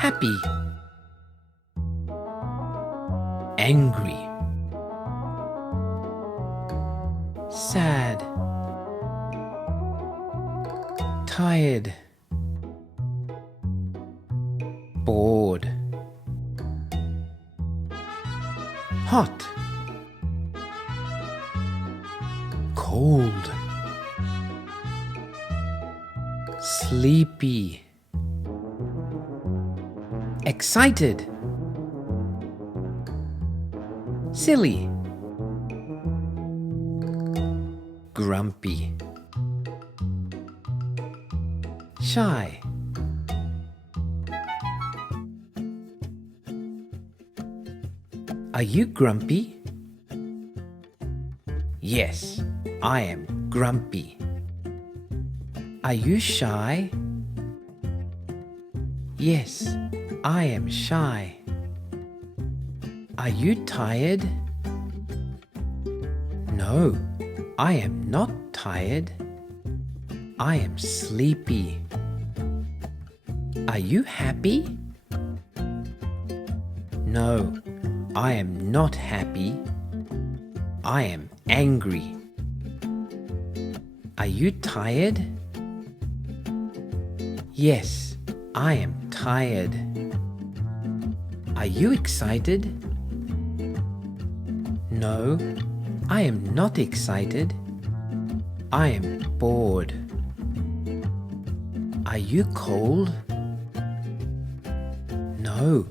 happy, angry, sad, tired, bored, hot, cold, sleepy, excited, silly, grumpy, shy. Are you grumpy? Yes, I am grumpy. Are you shy? Yes, I am shy. Are you tired? No, I am not tired. I am sleepy. Are you happy? No, I am not happy. I am angry. Are you tired? Yes, I am tired. Are you excited? No, I am not excited. I am bored. Are you cold? No,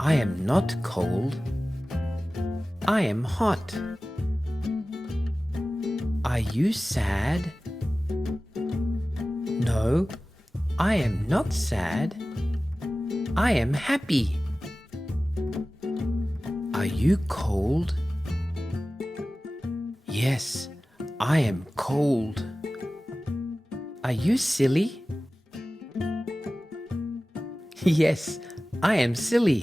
I am not cold. I am hot. Are you sad? No, I am not sad. I am happy. Are you cold? Yes, I am cold. Are you silly? Yes, I am silly.